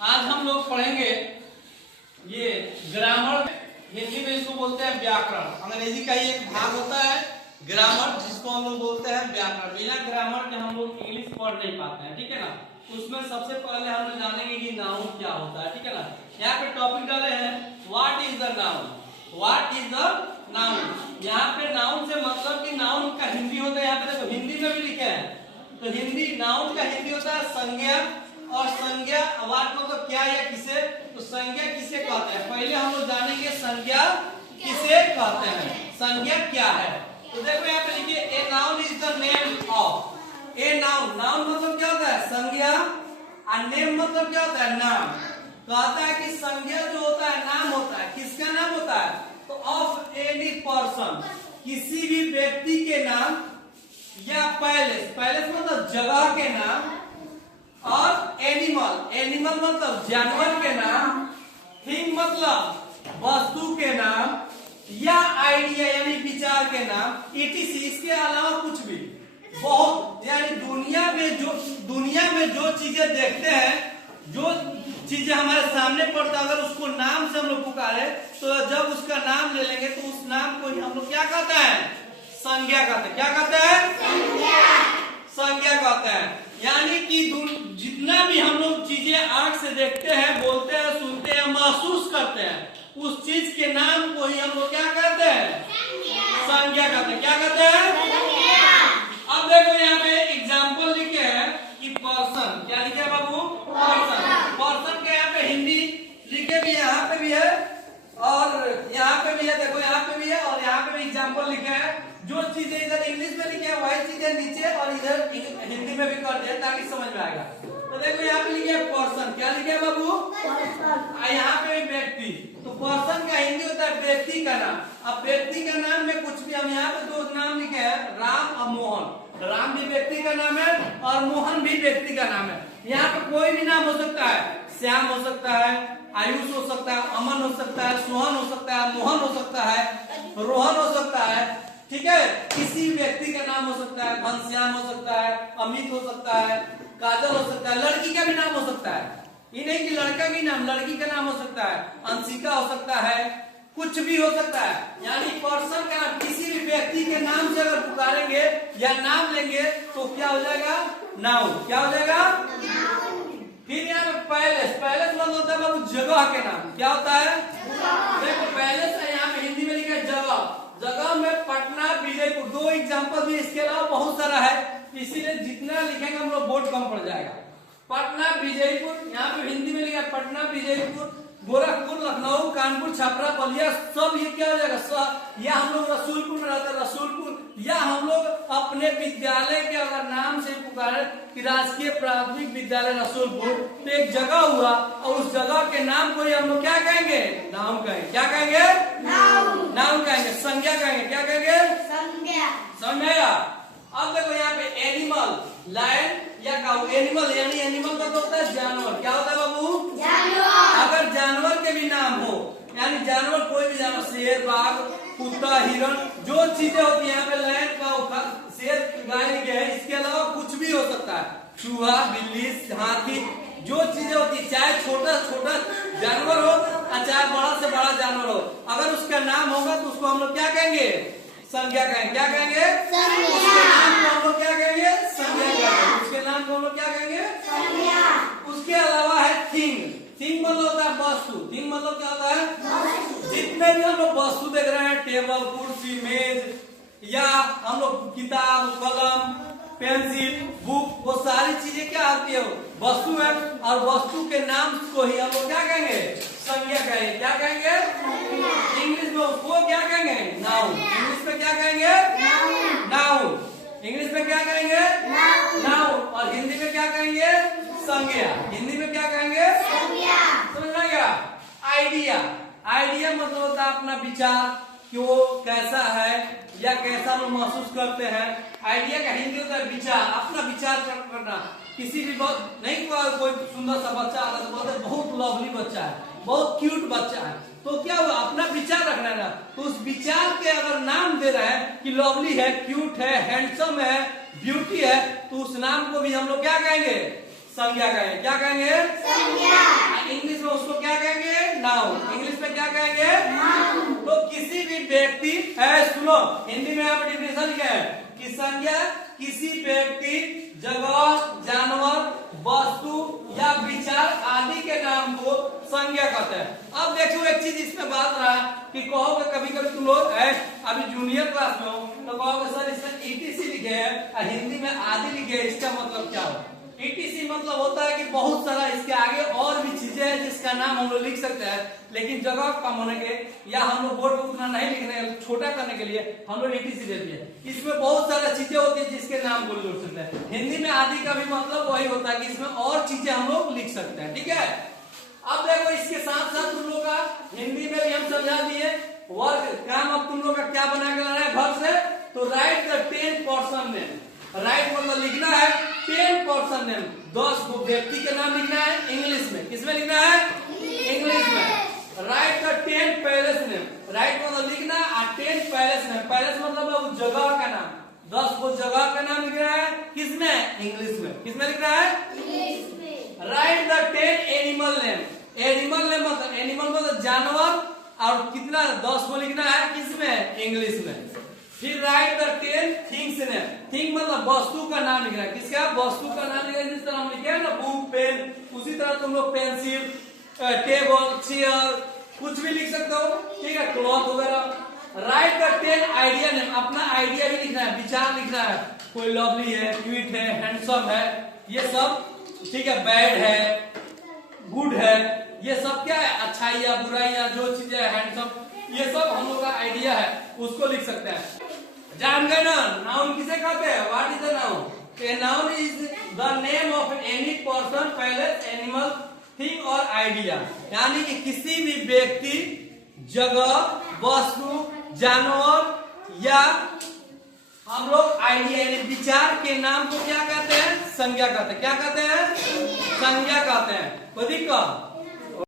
आज हम लोग पढ़ेंगे ये ग्रामर। हिंदी में इसको बोलते हैं व्याकरण। अंग्रेजी का ये एक भाग होता है ग्रामर, जिसको हम लोग बोलते हैं व्याकरण। बिना ग्रामर के हम लोग इंग्लिश पढ़ नहीं पाते हैं, ठीक है ना। उसमें सबसे पहले हम लोग जानेंगे कि नाउन क्या होता है, ठीक है ना। यहाँ पे टॉपिक डाले हैं what is the noun. What is the noun. यहाँ पे नाउन से मतलब कि नाउन का हिंदी होता है, यहाँ पे देखो हिंदी में भी लिखे हैं। तो हिंदी नाउन का हिंदी होता है संज्ञा, और संज्ञा व्हाट मतलब क्या या किसे। तो संज्ञा किसे कहते हैं, पहले हम लोग जानेंगे संज्ञा किसे कहते हैं, संज्ञा क्या है। तो देखो यहाँ पे लिखिए a noun is the name of. A noun, noun मतलब क्या होता है संज्ञा, और नेम मतलब क्या होता है नाम। तो आता है कि संज्ञा जो होता है नाम होता है, किसका नाम होता है, तो ऑफ एनी पर्सन, किसी भी व्यक्ति के नाम, या पैलेस, पैलेस मतलब जगह के नाम, और एनिमल, एनिमल मतलब जानवर के नाम, थिंग मतलब वस्तु के नाम, या आइडिया यानी विचार के नाम, इटीसी, इसके अलावा कुछ भी। बहुत यानी दुनिया में जो चीजें देखते हैं, जो चीजें हमारे सामने पड़ता, अगर उसको नाम से हम लोग पुकारे, तो जब उसका नाम ले लेंगे तो उस नाम को ही हम लोग क्या कहते हैं, संज्ञा कहते हैं। क्या कहते हैं, संज्ञा कहते हैं। यानी कि जितना भी हम लोग चीजें आंख से देखते हैं, बोलते हैं, सुनते हैं, महसूस करते हैं, उस चीज के नाम को ही हम लोग क्या कहते हैं, संज्ञा कहते हैं। क्या कहते हैं, अब देखो यहाँ पे एग्जाम्पल लिखे हैं कि पर्सन, क्या लिखे है बाबू, पर्सन। पर्सन के यहाँ पे हिंदी लिखे भी, यहाँ पे भी है और यहाँ पे भी है, देखो यहाँ पे भी है और यहाँ पे भी एग्जाम्पल लिखे हैं। जो चीजें इधर इंग्लिश में लिखे हैं वही चीजें नीचे और इधर हिंदी में भी कर दे ताकि समझ में आएगा। तो देखो यहाँ पे लिखे है पर्सन, क्या लिखे है बाबू, यहाँ पे व्यक्ति। तो पर्सन का हिंदी होता है व्यक्ति का नाम। अब व्यक्ति का नाम में कुछ भी, हम यहाँ पे दो नाम लिखे हैं, राम और मोहन। राम भी व्यक्ति का नाम है और मोहन भी व्यक्ति का नाम है। यहाँ पे कोई भी नाम हो सकता है, श्याम हो सकता है, आयुष हो सकता है, अमन हो सकता है, सोहन हो सकता है, मोहन हो सकता है, रोहन हो सकता है, ठीक है। किसी व्यक्ति का नाम हो सकता है, घनश्याम हो सकता है, अमित हो सकता है, काजल हो सकता है, लड़की का भी नाम हो सकता है। ये नहीं कि लड़का की नाम, लड़की का नाम हो सकता है, अंशिका हो सकता है, कुछ भी हो सकता है। यानी पर्सन का किसी भी व्यक्ति के नाम से अगर पुकारेंगे या नाम लेंगे तो क्या हो जाएगा, नाउन। क्या हो जाएगा, फिर यहाँ पे पैलेस, पैलेस मतलब होता है बाबू जगह के नाम। क्या होता है, देखो पैलेस है, यहाँ पे हिंदी में लिखा है जगह। जगह में पटना, विजयपुर, दो एग्जाम्पल भी, इसके अलावा बहुत सारा है, इसीलिए जितना लिखेंगे हम लोग बोर्ड कम पड़ जाएगा। पटना, विजयपुर, यहाँ पे हिंदी में लिखा है पटना, विजयपुर, गोरखपुर, लखनऊ, कानपुर, छपरा, बलिया, सब ये क्या हो जाएगा, या हम लोग रसूलपुर में रहते हैं, रसूलपुर, या हम लोग अपने विद्यालय के अगर नाम से पुकारे कि राजकीय प्राथमिक विद्यालय रसूलपुर, तो एक जगह हुआ और उस जगह के नाम को ही हम लोग क्या कहेंगे, नाम कहेंगे। क्या कहेंगे, नाम कहेंगे, संज्ञा कहेंगे। क्या कहेंगे, संज्ञा। अब देखो यहाँ पे एनिमल, लायन या काऊ। एनिमल यानी एनिमल का तो होता है जानवर। क्या होता है बाबू, जानवर। अगर जानवर के भी नाम हो, यानी जानवर कोई भी जानवर, शेर, बाघ, कुत्ता, हिरण, जो चीजें होती है, यहाँ पे लायन, काऊ, शेर, गाय लिखे हैं, इसके अलावा कुछ भी हो सकता है, चूहा, बिल्ली, हाथी, जो चीजें होती है, चाहे छोटा छोटा जानवर हो और चाहे बड़ा से बड़ा जानवर हो, अगर उसका नाम होगा तो उसको हम लोग क्या कहेंगे, संज्ञा कहेंगे। क्या कहेंगे, उसके नाम को हम लोग क्या कहेंगे, संज्ञा कहेंगे। उसके नाम को हम लोग क्या कहेंगे, संज्ञा। उसके अलावा है थिंग। थिंग मतलब होता है वस्तु। थिंग मतलब क्या होता है, जितने भी हम लोग वस्तु देख रहे हैं, टेबल, कुर्सी, मेज, या हम लोग किताब, कलम, पेंसिल, बुक, वो सारी चीजें क्या आती है, वस्तु है। और वस्तु के नाम को ही हम लोग क्या कहेंगे, संज्ञा कहेंगे। क्या कहेंगे, इंग्लिश में उसको क्या कहेंगे, नाउन। इंग्लिश में क्या कहेंगे, नाउन। इंग्लिश में क्या कहेंगे, नाउन। और हिंदी में क्या कहेंगे, संज्ञा। हिंदी में क्या कहेंगे, समझ में आएगा। आइडिया, आइडिया मतलब होता है अपना विचार, कि वो कैसा है या कैसा लोग महसूस करते हैं। आइडिया का हिंदी होता है विचार, अपना विचार करना। किसी भी नहीं कोई सुंदर सा बच्चा आता तो बोलते बहुत लवली बच्चा है, बहुत क्यूट बच्चा है, तो क्या हुआ, अपना विचार रखना है ना। तो उस विचार के अगर नाम दे रहे हैं कि लवली है, क्यूट है, हैंडसम है, ब्यूटी है, तो उस नाम को भी हम लोग क्या कहेंगे, संज्ञा कहेंगे। क्या कहेंगे, संज्ञा। उसको क्या कहेंगे? नाउन। इंग्लिश में क्या कहेंगे? नाउन। तो किसी भी व्यक्ति है, सुनो हिंदी में यहाँ पर डिफिनेशन क्या है कि संज्ञा किसी व्यक्ति, जगह, जानवर, वस्तु या विचार आदि के नाम को संज्ञा कहते हैं। अब देखो एक चीज इसमें बात रहा कि कहोगे कभी कभी तुम लोग अभी जूनियर क्लास में हो तो कहोगे सर इसमें ईटीसी लिखे हैं और हिंदी में आदि लिखे हैं, इसका मतलब क्या हो? ईटीसी मतलब होता है कि बहुत सारा इसके आगे और भी चीजें हैं जिसका नाम हम लोग लिख सकते हैं, लेकिन जगह कम होने के या हम लोग बोर्ड पर उतना नहीं लिखने, छोटा करने के लिए हम लोग ईटीसी दे दिए। इसमें बहुत सारा चीजें होती है जिसके नाम को जोड़ सकते हैं। हिंदी में आदि का भी मतलब वही होता है कि इसमें और चीजें हम लोग लिख सकते हैं। ठीक है, अब देखो इसके साथ साथ तुम लोग का हिंदी में भी हम समझा दिए वर्ग काम। अब तुम लोग का क्या बना के लाना है घर से? तो right the 10 person name. Right मतलब लिखना है 10 पर्सन नेम, 10 व्यक्ति के नाम लिखना है इंग्लिश में। किसमें लिखना है? इंग्लिश में। Right the 10 palace name. Right मतलब लिखना और 10 पैलेस नेम। पैलेस मतलब है उस जगह का नाम, 10 को जगह का नाम लिखना है। किसमें? इंग्लिश में। किसमें लिखना है? इंग्लिश में। Right the 10 animal name. Animal name मतलब एनिमल मतलब जानवर, और कितना? 10 को लिखना है। किसमें? इंग्लिश में। फिर right the 10 things name. Thing मतलब वस्तु का नाम लिखना है। किसका? वस्तु का नाम लिखना है। जिस तरह हम लिखे हैं ना बुक, पेन, उसी तरह तुम लोग पेंसिल, टेबल, चेयर, कुछ भी लिख सकते हो। ठीक है, क्लॉथ वगैरह। Right the 10 idea name. अपना आइडिया भी लिखना है, विचार लिखना है। कोई लवली है, क्यूट है, हैंडसम है, ये सब। ठीक है, बैड है, गुड है, ये सब क्या है? अच्छाई या बुराई या जो चीजें हैंडसम, ये सब हम लोग का आइडिया है, उसको लिख सकते हैं। जान गए ना नाउन किसे कहते हैं? What is the noun? A noun is the name of any person, palace, animal, thing और आइडिया। यानी कि किसी भी व्यक्ति, जगह, वस्तु, जानवर या हम लोग आइडिया यानी विचार के नाम को क्या कहते हैं? संज्ञा कहते हैं। क्या कहते हैं? संज्ञा कहते हैं। कोई दिक्कत?